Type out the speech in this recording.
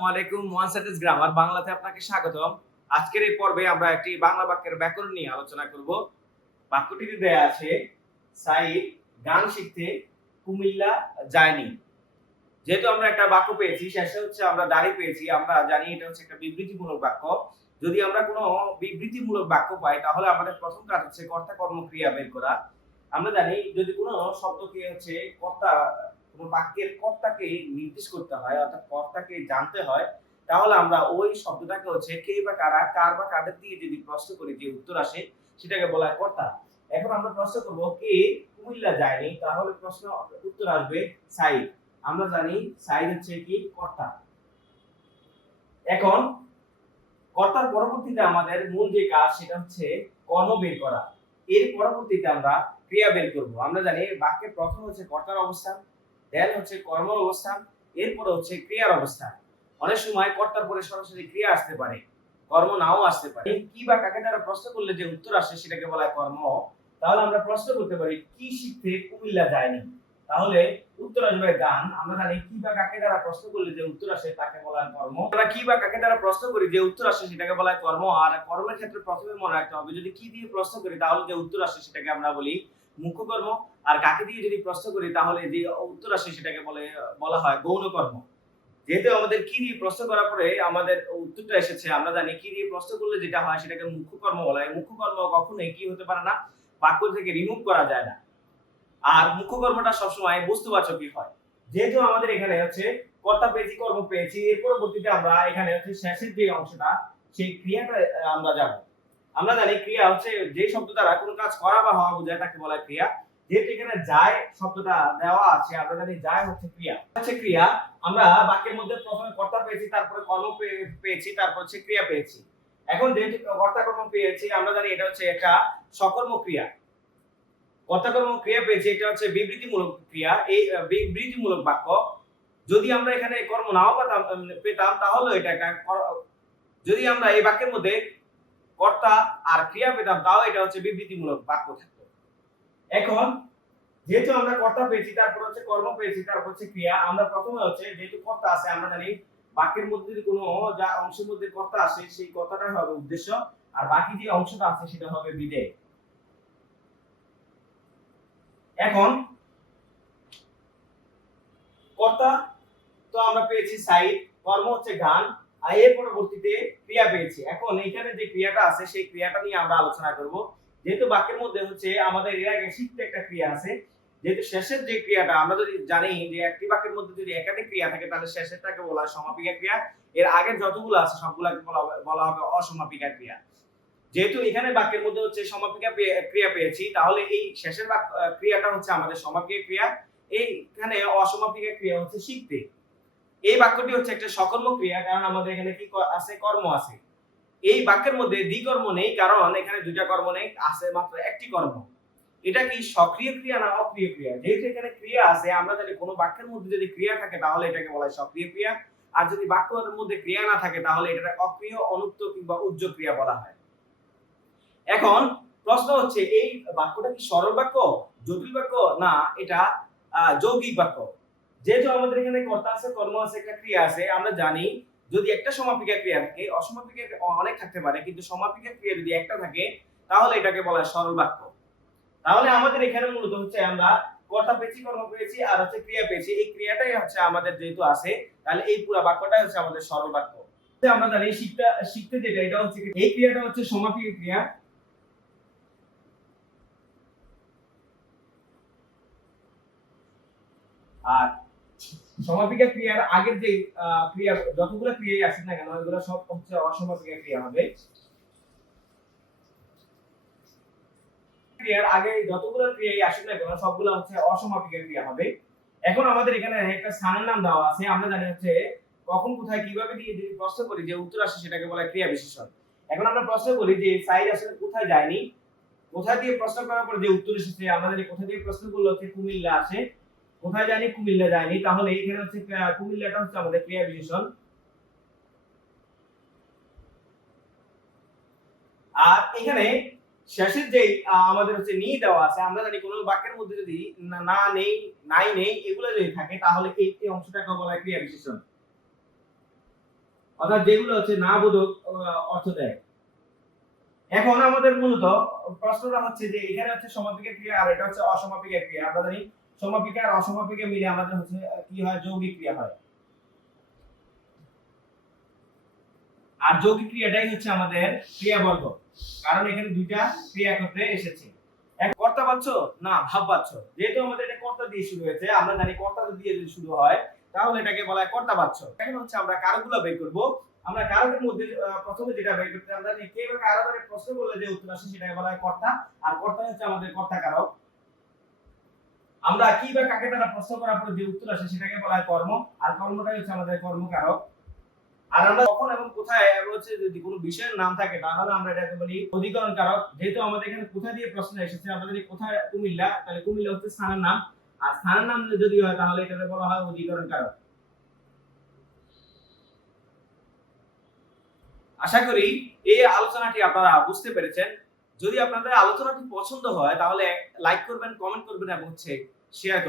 আসসালামু আলাইকুম। One sentence grammar বাংলাতে আপনাকে স্বাগতম। আজকের এই পর্বে আমরা একটি বাংলা বাক্যের ব্যাকরণ নিয়ে আলোচনা করব। বাক্যটিতে দেয়া আছে, সাইদ গান শিখতে কুমিল্লা যায়নি। যেহেতু আমরা একটা বাক্য পেয়েছি, শেষে হচ্ছে আমরা দাঁড়ি পেয়েছি, আমরা জানি এটা হচ্ছে একটা বিবৃতিমূলক বাক্য। যদি আমরা কোনো বিবৃতিমূলক বাক্য পাই তাহলে আমাদের প্রথম কাজ হচ্ছে কর্তা কর্ম ক্রিয়া বের করা। আমরা জানি যদি কোনো শব্দকে হচ্ছে কর্তা, কোনো বাক্যের কর্তাকে নির্দেশ করতে হয় অর্থাৎ কর্তাকে জানতে হয়, তাহলে আমরা ওই শব্দটাকে হচ্ছে কে বা কারা, কার বা কাদের দিয়ে যদি প্রশ্ন করি যে উত্তর আসে সেটাকে বলা হয় কর্তা। এখন আমরা প্রশ্ন করব কে কুমিল্লা যায়নি, তাহলে প্রশ্ন উত্তর আসবে সাইদ। আমরা জানি সাইদ হচ্ছে কি কর্তা। এখন কর্তার পরবর্তীতে আমাদের মূল যে কাজ সেটা হচ্ছে কর্ম বের করা। এর পরবর্তীতে আমরা ক্রিয়া বের করব। আমরা জানি বাক্যের প্রথম হচ্ছে কর্তার অবস্থান, দেন হচ্ছে কর্ম অবস্থান, এরপরে হচ্ছে ক্রিয়ার অবস্থান। অনেক সময় কর্তার পরে সরাসরি ক্রিয়া আসতে পারে, কর্ম নাও আসতে পারে। কি বা কাকে দ্বারা প্রশ্ন করলে যে উত্তর আসে সেটাকে বলা হয় কর্ম। তাহলে আমরা প্রশ্ন করতে পারি কি শিখতে কুমিল্লা যায়নি, তাহলে উত্তর আসবে গান। আমরা জানি কি বা কাকে দ্বারা প্রশ্ন করলে যে উত্তর আসে তাকে বলা হয় কর্ম। আমরা কি বা কাকে দ্বারা প্রশ্ন করি যে উত্তর আসে সেটাকে বলা হয় কর্ম। আর কর্মের ক্ষেত্রে প্রথমে মনে রাখতে হবে যদি কি দিয়ে প্রশ্ন করি তাহলে যে উত্তর আসে সেটাকে আমরা বলি মুখ্য কর্ম। আর কাকে দিয়ে যদি প্রশ্ন করি তাহলে যে উত্তর আসে সেটাকে বলা হয় গৌণ কর্ম। যেহেতু আমাদের কি দিয়ে প্রশ্ন করার পরে আমাদের উত্তরটা এসেছে, আমরা জানি কি দিয়ে প্রশ্ন করলে যেটা হয় সেটাকে মুখ্য কর্ম বলা হয়। মুখ্য কর্ম কখনোই কি হতে পারে না, বাক্য থেকে রিমুভ করা যায় না। আর মুখ্য কর্মটা সবসময় বস্তুবাচকই হয়। যেহেতু আমাদের এখানে হচ্ছে কর্তা পেয়েছি, কর্ম পেয়েছি, এর পরবর্তীতে আমরা এখানে হচ্ছে শেষের যে অংশটা সেই ক্রিয়াটা আমরা যাব। আমরা জানি ক্রিয়া হচ্ছে যে শব্দ দ্বারা কোনো কাজ করা বা হওয়া বোঝায় তাকে বলা হয় ক্রিয়া। যেহেতু এখানে যায় শব্দটা দেওয়া আছে, আমরা জানি যায় হচ্ছে ক্রিয়া। হচ্ছে ক্রিয়া। আমরা বাক্যের মধ্যে প্রথমে কর্তা পেয়েছি, তারপরে কর্ম পেয়েছি, তারপর হচ্ছে ক্রিয়া পেয়েছি। এখন যেহেতু কর্তা কর্ম পেয়েছি, আমরা জানি এটা হচ্ছে একটা সকর্ম ক্রিয়া। কর্তাকর্ম ক্রিয়া পেয়েছি, এটা হচ্ছে বিবৃতিমূলক ক্রিয়া। এই বিবৃতিমূলক বাক্য। যদি আমরা এখানে কর্ম নাও পেতাম তাহলে এটা একটা, যদি আমরা এই বাক্যের মধ্যে কর্তা আর ক্রিয়া পেতাম তাও এটা হচ্ছে বিবৃতিমূলক বাক্য থাকতো। এখন যেহেতু আমরা কর্তা পেয়েছি, তারপর হচ্ছে কর্ম পেয়েছি, তারপর হচ্ছে ক্রিয়া, আমরা প্রথমে হচ্ছে যেহেতু কর্তা আছে, আমরা জানি বাক্যের মধ্যে যদি কোনো যা অংশের মধ্যে কর্তা আসে সেই কর্তাটাই হবে উদ্দেশ্য, আর বাকি যে অংশটা আছে সেটা হবে বিধেয়। এখন কর্তা তো আমরা পেয়েছি সাইড, কর্ম হচ্ছে গান, আর এর পরবর্তীতে ক্রিয়া পেয়েছি। এখন এখানে যে ক্রিয়াটা আছে সেই ক্রিয়াটা নিয়ে আমরা আলোচনা করব। যেহেতু বাক্যের মধ্যে হচ্ছে আমাদের এর আগে শিখতে একটা ক্রিয়া আছে, যেহেতু শেষের যে ক্রিয়াটা আমরা যদি জানি যে একটি বাক্যের মধ্যে যদি একাধিক ক্রিয়া থাকে তাহলে শেষেরটাকে বলা হয় সমাপিকা ক্রিয়া, এর আগের যতগুলো আছে সবগুলোকে বলা হবে অসমাপিকা ক্রিয়া। যেহেতু এখানে বাক্যের মধ্যে হচ্ছে সমাপিকা ক্রিয়া পেয়েছি, তাহলে এই শেষের ক্রিয়াটা হচ্ছে আমাদের সমাপিকা ক্রিয়া। এইখানে অসমাপিকা ক্রিয়া হচ্ছে শিখতে। এই বাক্যটি হচ্ছে একটা সকর্ম ক্রিয়া, কারণ আমাদের এখানে কি আছে, কর্ম আছে। এই বাক্যের মধ্যে দ্বিকর্ম নেই, কারণ এখানে দুইটা কর্ম নেই, আছে মাত্র একটি কর্ম। এটা কি সক্রিয় ক্রিয়া না অক্রিয় ক্রিয়া? যেহেতু এখানে ক্রিয়া আছে, আমরা জানি কোনো বাক্যের মধ্যে যদি ক্রিয়া থাকে তাহলে এটাকে বলা হয় সক্রিয় ক্রিয়া, আর যদি বাক্যের মধ্যে ক্রিয়া না থাকে তাহলে এটা অক্রিয়, অনুক্ত কিংবা উজ্জ ক্রিয়া বলা হয়। এখন প্রশ্ন হচ্ছে এই বাক্যটা কি সরল বাক্য, জটিল বাক্য, না এটা যৌগিক বাক্য? যেহেতু আমাদের এখানে কর্তা আছে, কর্ম আছে, একটা ক্রিয়া আছে, আমরা জানি যদি একটা সমাপিকা ক্রিয়া থাকে, অসমাপিকা অনেক থাকতে পারে, কিন্তু সমাপিকা ক্রিয়া যদি একটা থাকে তাহলে এটাকে বলা হয় সরল বাক্য। তাহলে আমাদের এখানে মূলত হচ্ছে আমরা কর্তা পেয়েছি, কর্ম পেয়েছি, আর হচ্ছে ক্রিয়া পেয়েছি। এই ক্রিয়াটাই হচ্ছে আমাদের যেহেতু আছে, তাহলে এই পুরো বাক্যটাই হচ্ছে আমাদের সরল বাক্য। আমরা জানি শিখতে যেটা, এটা হচ্ছে এই ক্রিয়াটা হচ্ছে সমাপিকা ক্রিয়া। আর সমাপিকা ক্রিয়ার আগের যে ক্রিয়া, যতগুলো ক্রিয়াই আছে না কেন, এগুলো সব হচ্ছে অসমাপিকা ক্রিয়া হবে। ক্রিয়ার আগে যতগুলো ক্রিয়াই আসে না কেন সবগুলো হচ্ছে অসমাপিকা ক্রিয়া হবে। এখন আমাদের এখানে একটা স্থানের নাম দেওয়া আছে, আমরা জানি হচ্ছে কখন কোথায় কিভাবে দিয়ে যদি প্রশ্ন করি যে উত্তর আসে সেটাকে বলা হয় ক্রিয়া বিশেষণ। এখন আমরা প্রশ্ন করি যে সাইদ আসলে কোথায় যায়নি, কোথায় দিয়ে প্রশ্ন করার পর যে উত্তর এসেছে, আমরা জানি কোথা দিয়ে প্রশ্ন করলে হচ্ছে কুমিল্লা আসে, কোথায় যায়নি, কুমিল্লা যায়নি, তাহলে এইখানে হচ্ছে কুমিল্লাটা হচ্ছে আমাদের ক্রিয়া বিশেষণ। আর এখানে শেষের যে আমাদের হচ্ছে নি দেওয়া আছে, আমরা জানি কোনো বাক্যের মধ্যে যদি না নেই, নাই নেই এগুলো যদি থাকে তাহলে এই অংশটাকে বলা হয় ক্রিয়া বিশেষণ। অর্থাৎ যেগুলো হচ্ছে না বোধক অর্থ দেয়। এখন আমাদের মূলত প্রশ্নটা হচ্ছে যে এখানে হচ্ছে সমাপিকা ক্রিয়া আর এটা হচ্ছে অসমাপিকা ক্রিয়া। আমরা জানি সমাপিকা আর অসমাপিকা মিলে আমাদের হচ্ছে কি হয়, যৌগিক ক্রিয়া হয়। আর যৌগিক ক্রিয়াটাই হচ্ছে আমাদের ক্রিয়াবর্গ, কারণ এখানে দুইটা ক্রিয়া একত্রে এসেছে। এক কর্তাবাচ্য না ভাববাচ্য, যেহেতু আমাদের এটা কর্তা দিয়ে শুরু হয়েছে, আমরা জানি কর্তা দিয়ে যদি শুরু হয় তাহলে এটাকে বলা হয় কর্তাবাচ্য। এখন হচ্ছে আমরা কারকগুলো বের করব। আমরা কারকের মধ্যে প্রথমে যেটা বের করতে আমরা জানি কে বা কার ধরে প্রশ্ন করলে যে উত্তর আসে সেটাকে বলা হয় কর্তা, আর কর্তা হচ্ছে আমাদের কর্তা কারক। আমরা কি বা কাকে দ্বারা প্রশ্ন করার পরে যে উত্তর আসে সেটাকে বলা হয় কর্ম, আর কর্মটাই হচ্ছে আমাদের কর্মকারক। আর আমরা কখন এবং কোথায় হচ্ছে যদি কোনো বিষয়ের নাম থাকে তাহলে আমরা এটাকে বলি অধিকরণ কারক। যেহেতু আমাদের এখানে কোথা দিয়ে প্রশ্ন এসেছে, আমরা যদি কোথায় কুমিল্লা, তাহলে কুমিল্লা হচ্ছে স্থানের নাম, আর স্থানের নাম যদি হয় তাহলে এটাকে বলা হয় অধিকরণ কারক। আশা করি এই আলোচনাটি আপনারা বুঝতে পেরেছেন। যদি আপনাদের আলোচনাটি পছন্দ হয় তাহলে লাইক করবেন, কমেন্ট করবেন এবং হচ্ছে শেয়ার করবেন।